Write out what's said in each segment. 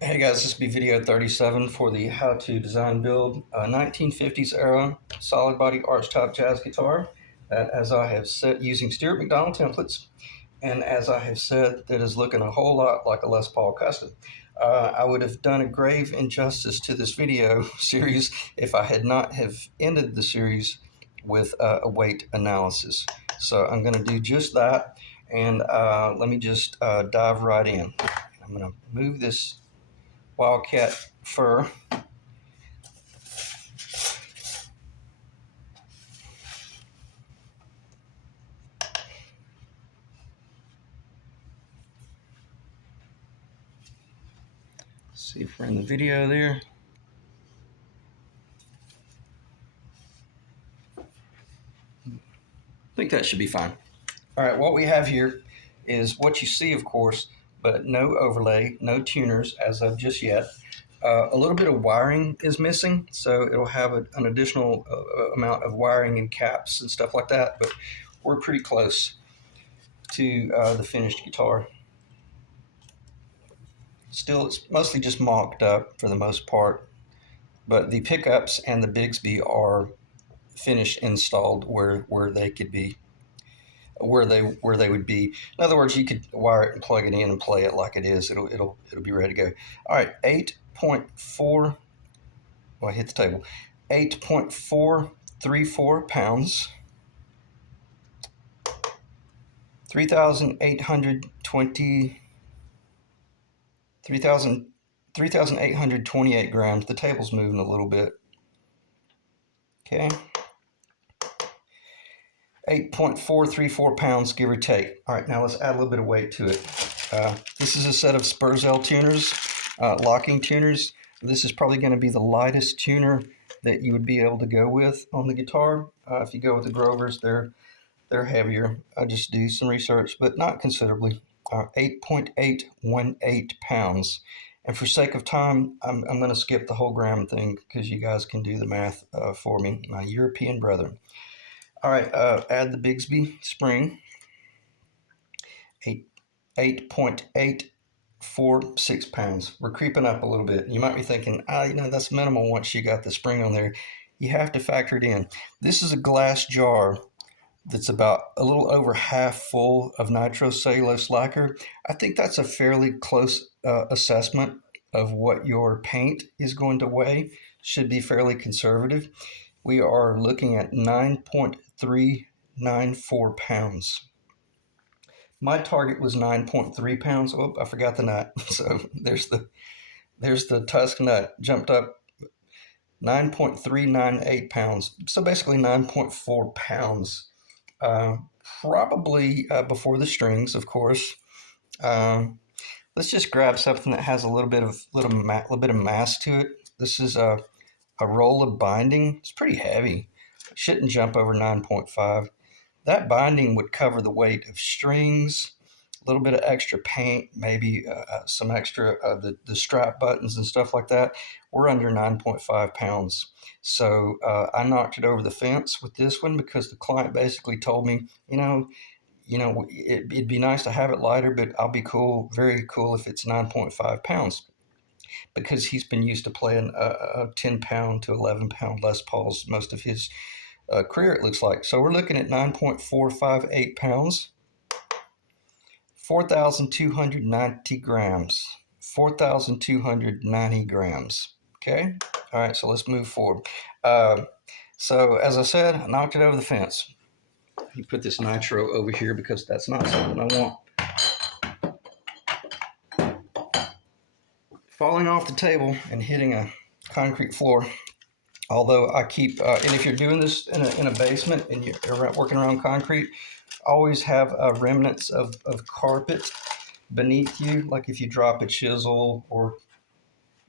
Hey guys, this will be video 37 for the how to design build a 1950s era solid body archtop jazz guitar that, as I have said, using Stuart McDonald templates, and as I have said, that is looking a whole lot like a Les Paul custom. I would have done a grave injustice to this video series if I had not have ended the series with a weight analysis. So I'm going to do just that, and let me just dive right in. I'm going to move this wildcat fur. See if we're in the video there. I think that should be fine. All right, what we have here is what you see, of course, but no overlay, no tuners as of just yet. A little bit of wiring is missing, so it'll have an additional amount of wiring and caps and stuff like that, but we're pretty close to the finished guitar. Still, it's mostly just mocked up for the most part, but the pickups and the Bigsby are finished installed where they could be, where they would be. In other words, you could wire it and plug it in and play it like it is. It'll be ready to go. All right, 8.4. Well, I hit the table. 8.434 pounds. 3,820. 3,828 grams. The table's moving a little bit. Okay. 8.434 pounds, give or take. All right, now let's add a little bit of weight to it. This is a set of Spurzell tuners, locking tuners. This is probably going to be the lightest tuner that you would be able to go with on the guitar. If you go with the Grovers, they're heavier. I just do some research, but not considerably. 8.818 pounds. And for sake of time, I'm going to skip the whole gram thing because you guys can do the math for me, my European brethren. All right, add the Bigsby spring, 8.846 pounds. We're creeping up a little bit. You might be thinking, that's minimal once you got the spring on there. You have to factor it in. This is a glass jar that's about a little over half full of nitrocellulose lacquer. I think that's a fairly close assessment of what your paint is going to weigh. Should be fairly conservative. We are looking at 9.394 pounds. My target was 9.3 pounds. Oh, I forgot the nut. So there's the tusk nut. Jumped up 9.398 pounds. So basically 9.4 pounds. Probably before the strings, of course. Let's just grab something that has a little bit of mass to it. This is a roll of binding. It's pretty heavy. It shouldn't jump over 9.5. That binding would cover the weight of strings, a little bit of extra paint, maybe some extra the strap buttons and stuff like that. We're under 9.5 pounds. So I knocked it over the fence with this one because the client basically told me, it'd be nice to have it lighter, but I'll be cool, very cool if it's 9.5 pounds. Because he's been used to playing a 10-pound to 11-pound Les Pauls most of his career, it looks like. So we're looking at 9.458 pounds, 4,290 grams. 4,290 grams. Okay? All right, so let's move forward. So as I said, I knocked it over the fence. You put this nitro over here because that's not something I want falling off the table and hitting a concrete floor. Although I keep, and if you're doing this in a basement and you're working around concrete, always have remnants of carpet beneath you. Like if you drop a chisel or,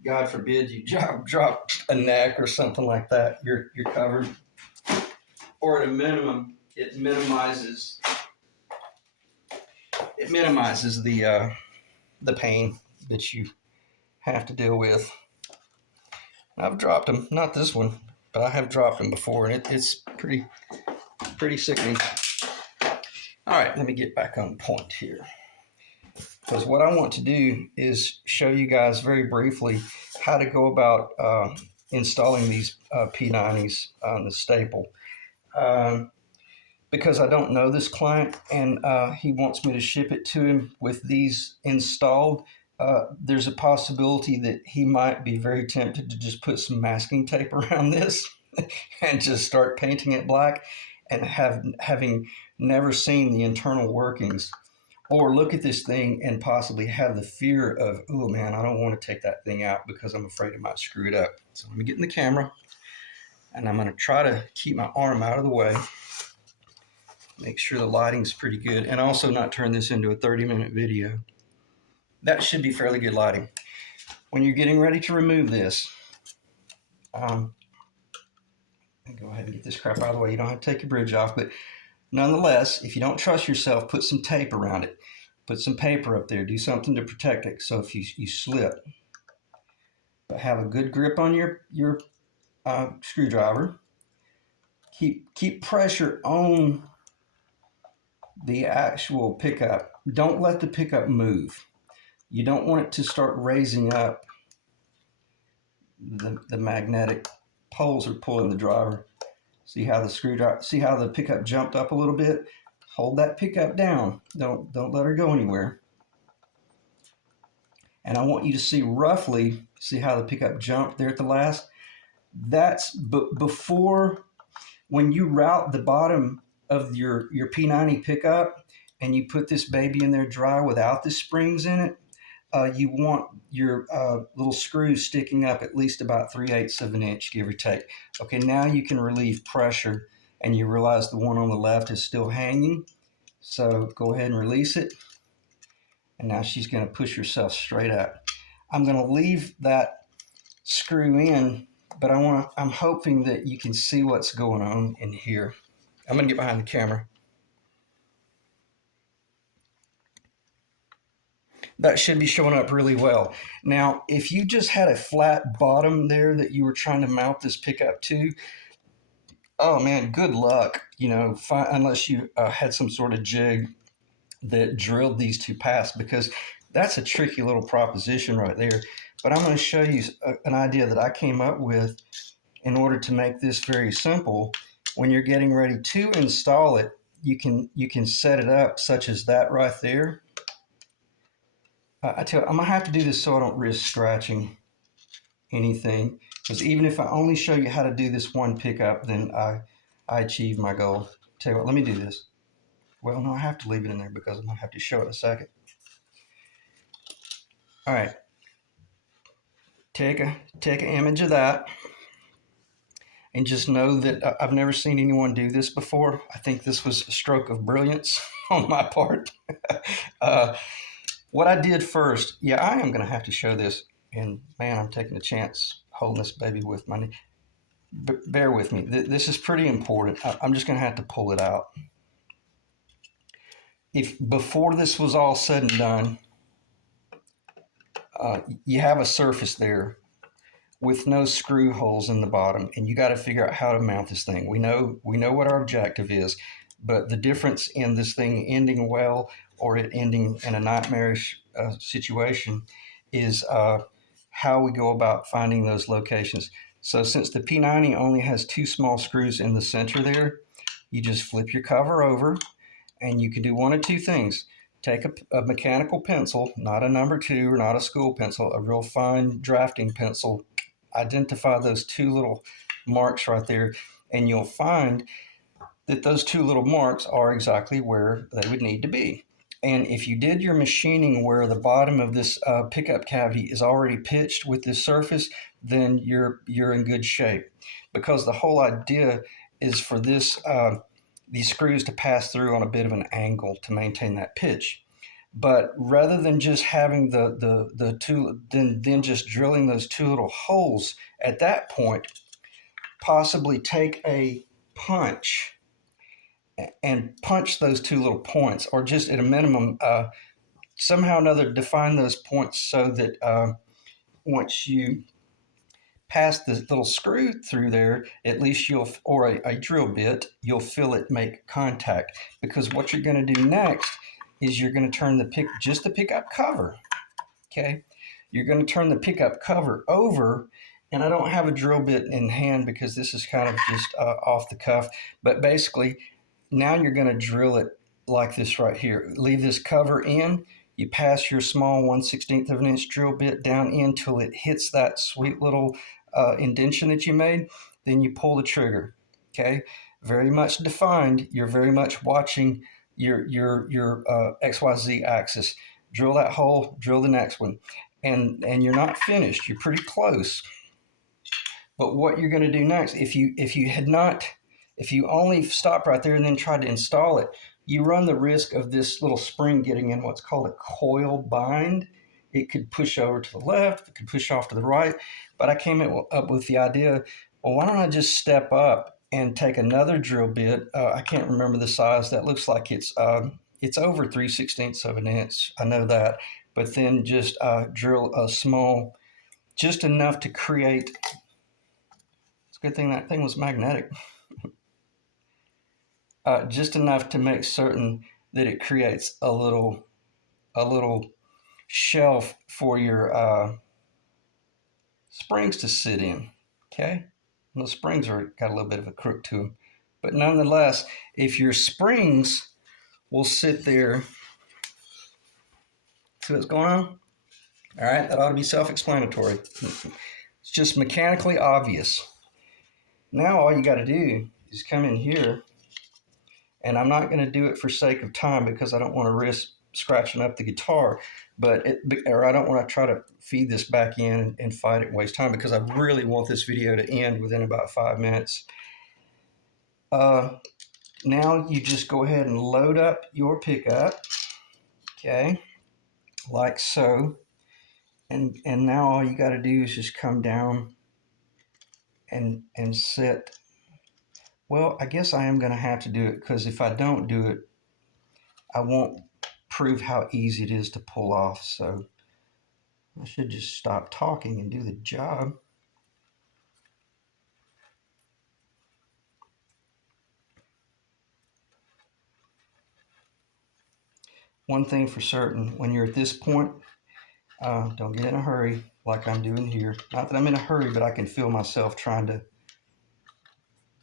God forbid, you drop a neck or something like that, you're covered. Or at a minimum, it minimizes the pain that you have to deal with. I've dropped them, not this one, but I have dropped them before, and it's pretty sickening. All right, let me get back on point here. because what I want to do is show you guys very briefly how to go about installing these P90s on the staple. Um, because I don't know this client and he wants me to ship it to him with these installed, there's a possibility that he might be very tempted to just put some masking tape around this and just start painting it black, and having never seen the internal workings, or look at this thing and possibly have the fear of, oh man, I don't want to take that thing out because I'm afraid it might screw it up. So let me get in the camera, and I'm going to try to keep my arm out of the way, make sure the lighting's pretty good, and also not turn this into a 30-minute video. That should be fairly good lighting. When you're getting ready to remove this, go ahead and get this crap out of the way. You don't have to take your bridge off, but nonetheless, if you don't trust yourself, put some tape around it. Put some paper up there. Do something to protect it so if you slip. But have a good grip on your screwdriver. Keep pressure on the actual pickup. Don't let the pickup move. You don't want it to start raising up. The magnetic poles are pulling the driver. See how the pickup jumped up a little bit? Hold that pickup down. Don't let her go anywhere. And I want you to see roughly, see how the pickup jumped there at the last? That's before, when you route the bottom of your P90 pickup and you put this baby in there dry without the springs in it, you want your little screws sticking up at least about 3/8 of an inch, give or take. Okay, now you can relieve pressure, and you realize the one on the left is still hanging. So go ahead and release it. And now she's going to push herself straight up. I'm going to leave that screw in, but I'm hoping that you can see what's going on in here. I'm going to get behind the camera. That should be showing up really well. Now, if you just had a flat bottom there that you were trying to mount this pickup to, oh man, good luck, unless you had some sort of jig that drilled these two paths, because that's a tricky little proposition right there. But I'm going to show you an idea that I came up with in order to make this very simple. When you're getting ready to install it, you can set it up such as that right there. I tell you, I'm going to have to do this so I don't risk scratching anything, because even if I only show you how to do this one pickup, then I achieve my goal. Tell you what, let me do this. Well, no, I have to leave it in there because I'm going to have to show it in a second. All right. Take an image of that, and just know that I've never seen anyone do this before. I think this was a stroke of brilliance on my part. What I did first, yeah, I am going to have to show this, and man, I'm taking a chance holding this baby with my knee. Bear with me. This is pretty important. I'm just going to have to pull it out. If before this was all said and done, you have a surface there with no screw holes in the bottom, and you got to figure out how to mount this thing. We know what our objective is, but the difference in this thing ending well or it ending in a nightmarish situation is how we go about finding those locations. So since the P90 only has two small screws in the center there, you just flip your cover over, and you can do one of two things. Take a mechanical pencil, not a number 2 or not a school pencil, a real fine drafting pencil. Identify those two little marks right there, and you'll find that those two little marks are exactly where they would need to be. And if you did your machining where the bottom of this pickup cavity is already pitched with this surface, then you're in good shape, because the whole idea is for this these screws to pass through on a bit of an angle to maintain that pitch. But rather than just having the two, then just drilling those two little holes at that point, possibly take a punch and punch those two little points, or just at a minimum, somehow or another define those points so that once you pass the little screw through there, at least or a drill bit, you'll feel it make contact. Because what you're going to do next is you're going to turn just the pickup cover. Okay, you're going to turn the pickup cover over, and I don't have a drill bit in hand because this is kind of just off the cuff, but basically now you're going to drill it like this right here. Leave this cover in, you pass your small 1/16 of an inch drill bit down in till it hits that sweet little indentation that you made, then you pull the trigger. Okay, very much defined. You're very much watching your XYZ axis. Drill that hole, drill the next one, and you're not finished. You're pretty close. But what you're going to do next, if you only stopped right there and then tried to install it, you run the risk of this little spring getting in what's called a coil bind. It could push over to the left, it could push off to the right. But I came up with the idea, well, why don't I just step up and take another drill bit? I can't remember the size. That looks like it's over 3/16 of an inch. I know that. But then just drill a small, just enough to create. It's a good thing that thing was magnetic. Just enough to make certain that it creates a little shelf for your springs to sit in. Okay, and the springs got a little bit of a crook to them, but nonetheless, if your springs will sit there. See what's going on? All right, that ought to be self-explanatory. It's just mechanically obvious. Now all you got to do is come in here, and I'm not going to do it for sake of time because I don't want to risk scratching up the guitar, or I don't want to try to feed this back in and fight it and waste time because I really want this video to end within about 5 minutes. Now you just go ahead and load up your pickup, okay, like so, and now all you got to do is just come down and set. Well, I guess I am going to have to do it because if I don't do it, I won't prove how easy it is to pull off. So I should just stop talking and do the job. One thing for certain, when you're at this point, don't get in a hurry like I'm doing here. Not that I'm in a hurry, but I can feel myself trying to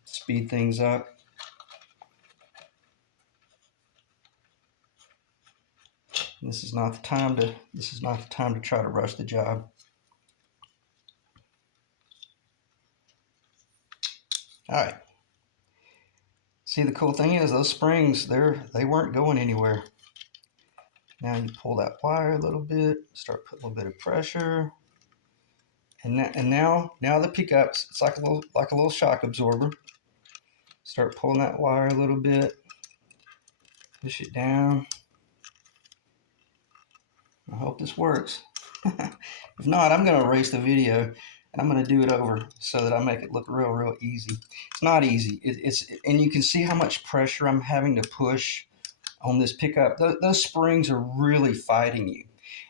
speed things up. This is not the time to try to rush the job. All right. See, the cool thing is those springs, they weren't going anywhere. Now you pull that wire a little bit, start putting a little bit of pressure, and now the pickups, it's like a little shock absorber. Start pulling that wire a little bit, push it down. I hope this works. If not, I'm going to erase the video and I'm going to do it over so that I make it look real easy. It's not easy. And you can see how much pressure I'm having to push on this pickup. Those springs are really fighting you.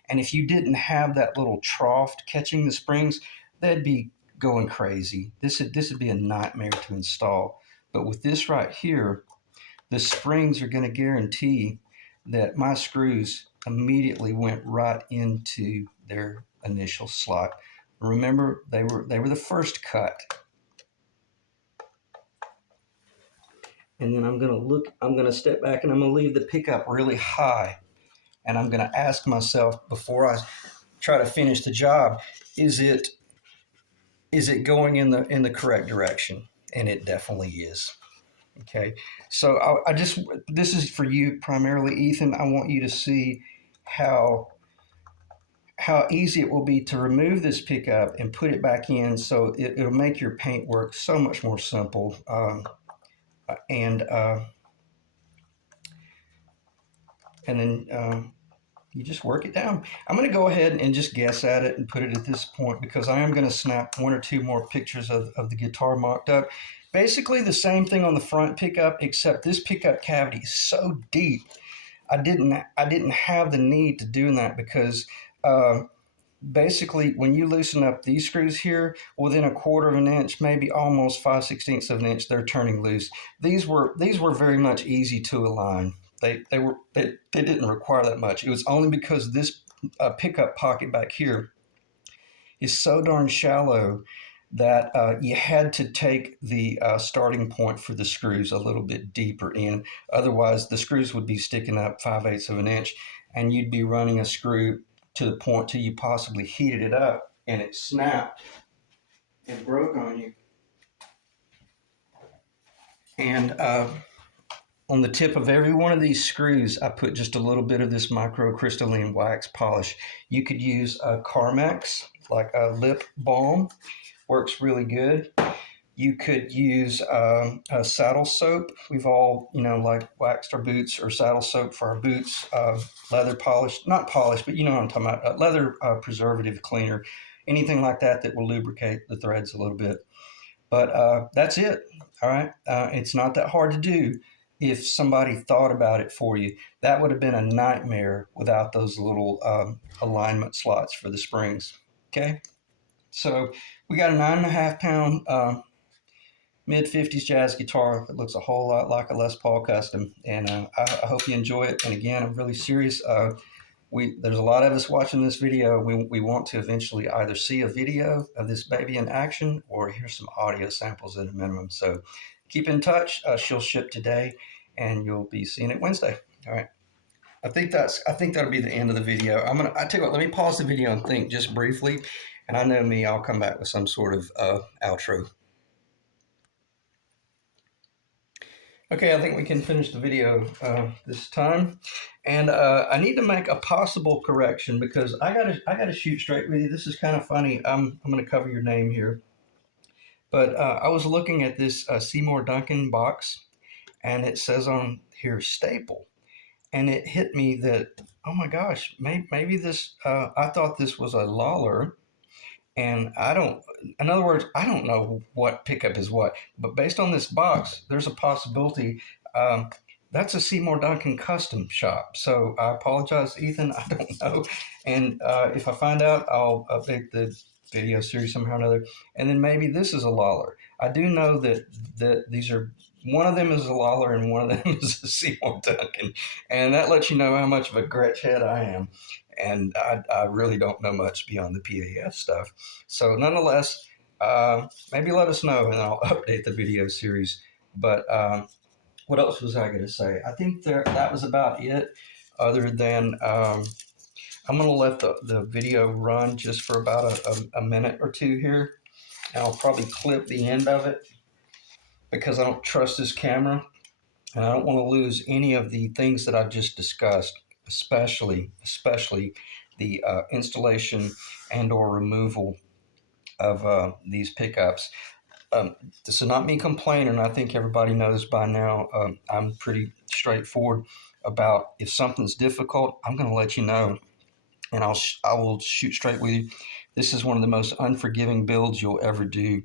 And if you didn't have that little trough catching the springs, they'd be going crazy. This would be a nightmare to install. But with this right here, the springs are going to guarantee that my screws immediately went right into their initial slot. Remember, they were the first cut. And then I'm going to step back and I'm going to leave the pickup really high. And I'm going to ask myself before I try to finish the job, is it going in the correct direction? And it definitely is. Okay, so this is for you primarily, Ethan. I want you to see how easy it will be to remove this pickup and put it back in, so it'll make your paint work so much more simple. And then you just work it down. I'm going to go ahead and just guess at it and put it at this point because I am going to snap 1 or 2 more pictures of the guitar mocked up. Basically the same thing on the front pickup, except this pickup cavity is so deep. I didn't have the need to do that because basically when you loosen up these screws here, within 1/4 of an inch, maybe almost 5/16 of an inch, they're turning loose. These were very much easy to align. they didn't require that much. It was only because this pickup pocket back here is so darn shallow that you had to take the starting point for the screws a little bit deeper in. Otherwise, the screws would be sticking up 5/8 of an inch, and you'd be running a screw to the point till you possibly heated it up and it snapped and broke on you. And on the tip of every one of these screws, I put just a little bit of this microcrystalline wax polish. You could use a Carmex, like a lip balm, works really good. You could use a saddle soap. We've all, like waxed our boots or saddle soap for our boots, leather polish, not polish, but you know what I'm talking about, leather preservative cleaner, anything like that that will lubricate the threads a little bit. But that's it. All right. It's not that hard to do if somebody thought about it for you. That would have been a nightmare without those little alignment slots for the springs. Okay. So we got a 9.5 pound mid 50s jazz guitar that looks a whole lot like a Les Paul Custom. And I hope you enjoy it. And again, I'm really serious. There's a lot of us watching this video. We want to eventually either see a video of this baby in action or hear some audio samples at a minimum. So keep in touch. She'll ship today, and you'll be seeing it Wednesday. All right. I think that'll be the end of the video. I tell you what. Let me pause the video and think just briefly. And I know me, I'll come back with some sort of outro. Okay, I think we can finish the video this time, and I need to make a possible correction because I gotta shoot straight with you. This is kind of funny. I'm gonna cover your name here, but I was looking at this Seymour Duncan box, and it says on here staple, and it hit me that, oh my gosh, maybe this. I thought this was a Lawler, and in other words, I don't know what pickup is what, but based on this box, there's a possibility that's a Seymour Duncan custom shop. So I apologize, Ethan. I don't know. And if I find out, I'll update the video series somehow or another. And then maybe this is a Lawler. I do know that these are, one of them is a Lawler and one of them is a Seymour Duncan. And that lets you know how much of a Gretsch head I am. And I really don't know much beyond the PAF stuff. So nonetheless, maybe let us know and I'll update the video series. But what else was I going to say? I think that was about it, other than I'm going to let the video run just for about a minute or two here. And I'll probably clip the end of it because I don't trust this camera. And I don't want to lose any of the things that I've just discussed, especially the installation and or removal of these pickups. This is not me complaining. I think everybody knows by now. I'm pretty straightforward about if something's difficult, I'm going to let you know, and I will shoot straight with you. This is one of the most unforgiving builds you'll ever do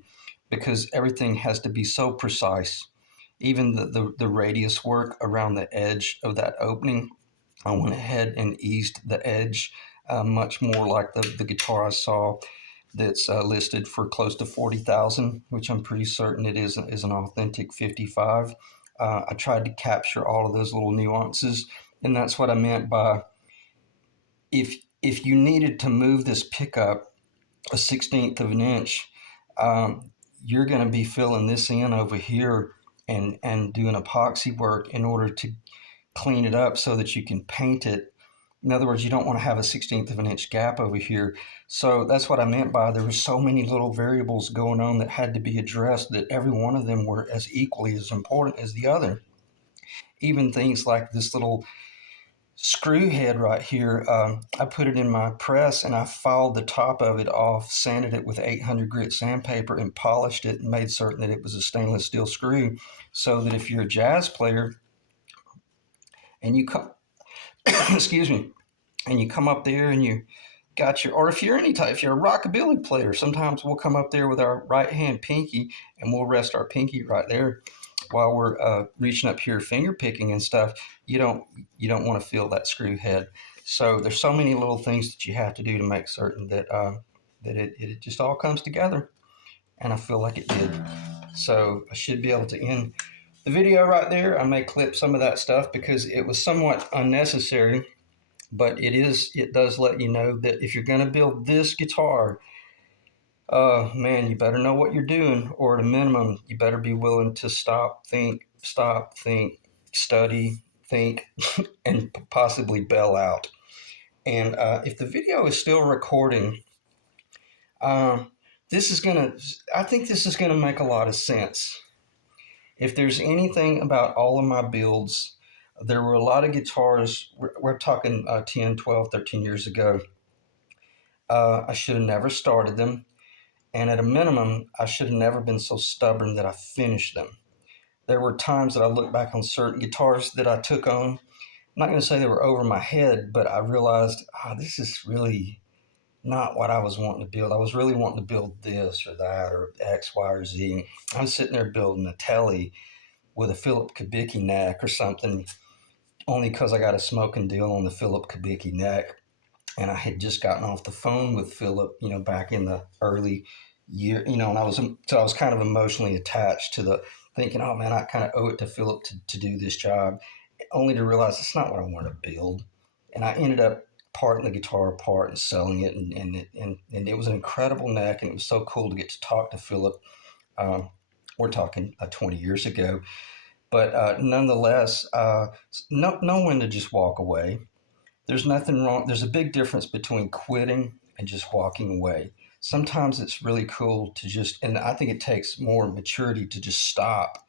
because everything has to be so precise. Even the radius work around the edge of that opening, I went ahead and eased the edge much more like the guitar I saw that's listed for close to 40,000, which I'm pretty certain it is an authentic 55. I tried to capture all of those little nuances, and that's what I meant by if you needed to move this pickup a 1/16 of an inch, you're going to be filling this in over here and doing epoxy work in order to clean it up so that you can paint it. In other words, you don't want to have a 1/16 of an inch gap over here. So that's what I meant by there were so many little variables going on that had to be addressed that every one of them were as equally as important as the other. Even things like this little screw head right here, I put it in my press and I filed the top of it off, sanded it with 800 grit sandpaper and polished it and made certain that it was a stainless steel screw so that if you're a jazz player and you come, excuse me, and you come up there and you got your, or if you're if you're a rockabilly player, sometimes we'll come up there with our right hand pinky and we'll rest our pinky right there while we're reaching up here finger picking and stuff. You don't want to feel that screw head. So there's so many little things that you have to do to make certain that that it just all comes together, and I feel like it did. So I should be able to end The video right there, I may clip some of that stuff because it was somewhat unnecessary, but it does let you know that if you're going to build this guitar, man, you better know what you're doing, or at a minimum, you better be willing to stop, think, study, think, and possibly bail out. And if the video is still recording, uh, this is gonna. I think this is gonna make a lot of sense. If there's anything about all of my builds, there were a lot of guitars. We're talking 10, 12, 13 years ago. I should have never started them. And at a minimum, I should have never been so stubborn that I finished them. There were times that I look back on certain guitars that I took on. I'm not going to say they were over my head, but I realized, this is really not what I was wanting to build. I was really wanting to build this or that or X, Y, or Z. I'm sitting there building a Telly with a Philip Kubicki neck or something, only because I got a smoking deal on the Philip Kubicki neck. And I had just gotten off the phone with Philip, back in the early year, and I was kind of emotionally attached to the thinking, oh man, I kind of owe it to Philip to do this job, only to realize it's not what I want to build. And I ended up parting the guitar apart and selling it, and it was an incredible neck, and it was so cool to get to talk to Philip. Um, we're talking 20 years ago, but nonetheless, know when to just walk away. There's nothing wrong. There's a big difference between quitting and just walking away. Sometimes it's really cool to just, and I think it takes more maturity to just stop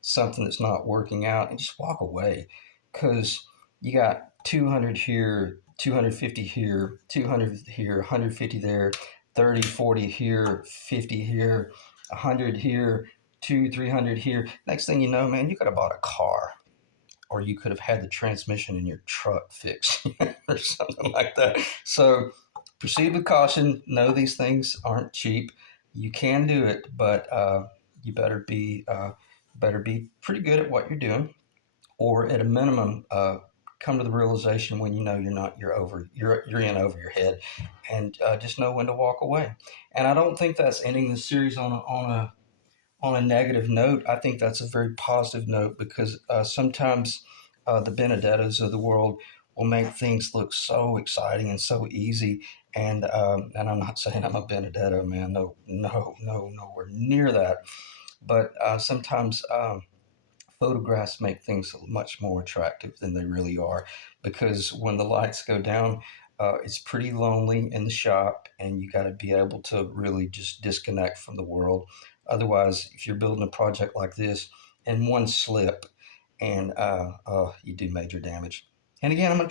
something that's not working out and just walk away, because you got 200 here, 250 here, 200 here, 150 there, 30, 40 here, 50 here, 100 here, 300 here. Next thing you know, man, you could have bought a car, or you could have had the transmission in your truck fixed or something like that. So proceed with caution. Know these things aren't cheap. You can do it, but you better be pretty good at what you're doing, or at a minimum, come to the realization when you know you're in over your head, and just know when to walk away. And I don't think that's ending the series on a negative note. I think that's a very positive note, because sometimes the Benedettos of the world will make things look so exciting and so easy. And I'm not saying I'm a Benedetto, man. No, no, no, nowhere near that. But sometimes photographs make things much more attractive than they really are, because when the lights go down, it's pretty lonely in the shop, and you got to be able to really just disconnect from the world. Otherwise, if you're building a project like this, and one slip, and you do major damage. And again, I'm gonna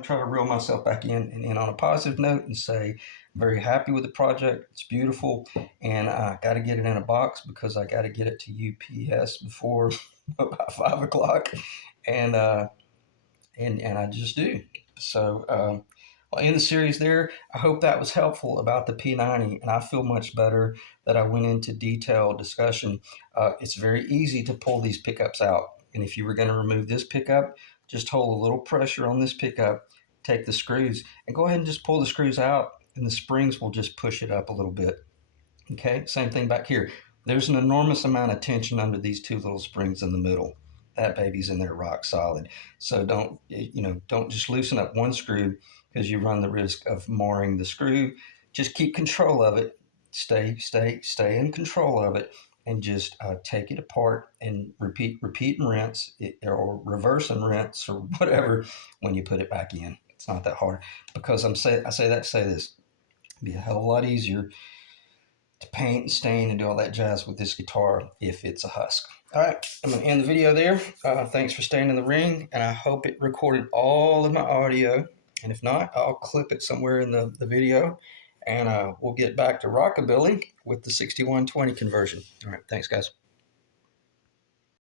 try to reel myself back in on a positive note and say I'm very happy with the project. It's beautiful, and I got to get it in a box because I got to get it to UPS before about 5 o'clock, and and I just do. So I'll end the series there. I hope that was helpful about the P90, and I feel much better that I went into detailed discussion. It's very easy to pull these pickups out, and if you were going to remove this pickup, just hold a little pressure on this pickup, take the screws, and go ahead and just pull the screws out, and the springs will just push it up a little bit. Okay, same thing back here. There's an enormous amount of tension under these two little springs in the middle. That baby's in there rock solid. So don't just loosen up one screw, because you run the risk of marring the screw. Just keep control of it. Stay in control of it, and just take it apart and repeat and rinse it, or reverse and rinse, or whatever, when you put it back in. It's not that hard, because I say that to say this. It'd be a hell of a lot easier to paint and stain and do all that jazz with this guitar if it's a husk. All right, I'm going to end the video there. Thanks for staying in the ring, and I hope it recorded all of my audio. And if not, I'll clip it somewhere in the video, and we'll get back to rockabilly with the 6120 conversion. All right, thanks, guys.